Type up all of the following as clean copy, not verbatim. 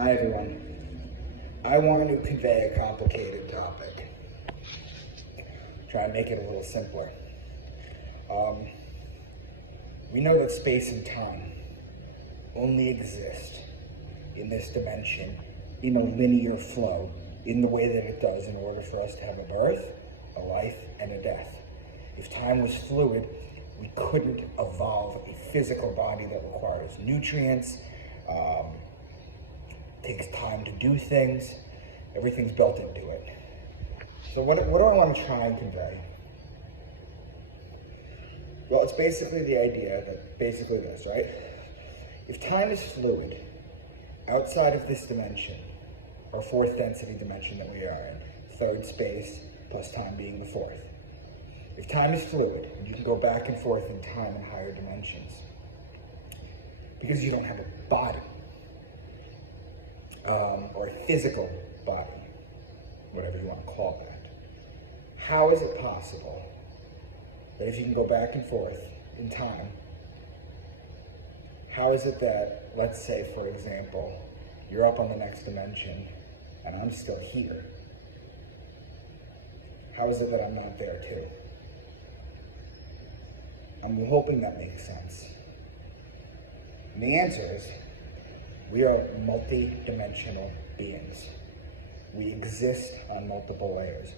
Hi everyone. I want to convey a complicated topic. Try and make it a little simpler. We know that space and time only exist in this dimension in a linear flow, in the way that it does in order for us to have a birth, a life, and a death. If time was fluid, we couldn't evolve a physical body that requires nutrients, takes time to do things. Everything's built into it. So what do I want to try and convey? Well, it's basically the idea that basically this, right? If time is fluid, outside of this dimension, or fourth density dimension that we are in, third space plus time being the fourth. If time is fluid, and you can go back and forth in time in higher dimensions, because you don't have a body, or a physical body, whatever you want to call that, how is it possible that if you can go back and forth in time, how is it that, let's say, for example, you're up on the next dimension and I'm still here? How is it that I'm not there too? I'm hoping that makes sense. And the answer is, we are multi-dimensional beings. We exist on multiple layers.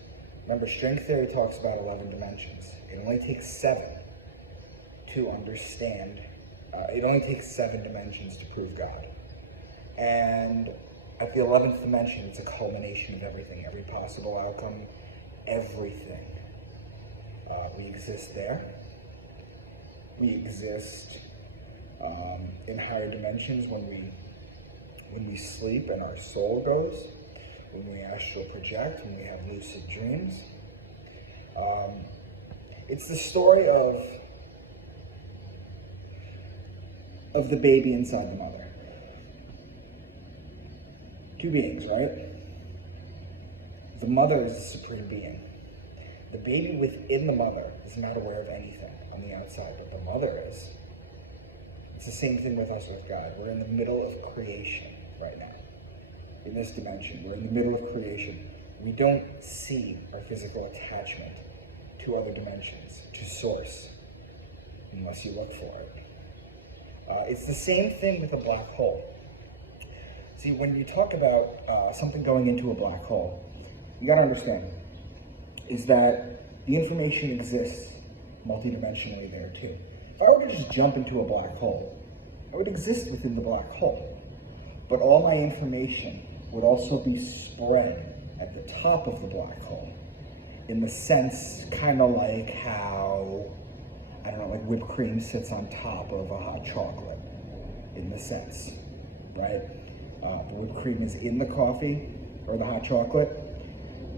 Remember, string theory talks about 11 dimensions. It only takes 7 to understand. It only takes 7 dimensions to prove God. And at the 11th dimension, it's a culmination of everything, every possible outcome, everything. We exist there. We exist in higher dimensions when we sleep and our soul goes, when we astral project, when we have lucid dreams. It's the story of the baby inside the mother. Two beings, right? The mother is the supreme being. The baby within the mother is not aware of anything on the outside, but the mother is. It's the same thing with us with God. We're in the middle of creation right now. In this dimension, we're in the middle of creation. We don't see our physical attachment to other dimensions, to source, unless you look for it. It's the same thing with a black hole. See, when you talk about something going into a black hole, you gotta understand is that the information exists multidimensionally there too. If I were to just jump into a black hole, I would exist within the black hole. But all my information would also be spread at the top of the black hole, in the sense kind of like how, I don't know, like whipped cream sits on top of a hot chocolate, in the sense, right? The whipped cream is in the coffee or the hot chocolate,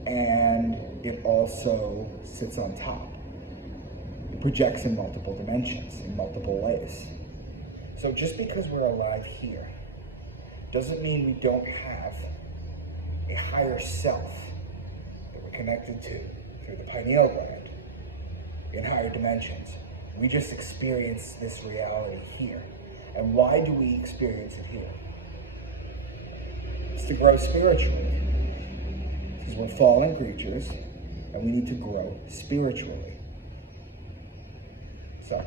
and it also sits on top. It projects in multiple dimensions, in multiple ways. So just because we're alive here doesn't mean we don't have a higher self that we're connected to through the pineal gland in higher dimensions. We just experience this reality here. And why do we experience it here? It's to grow spiritually. Because we're fallen creatures and we need to grow spiritually. So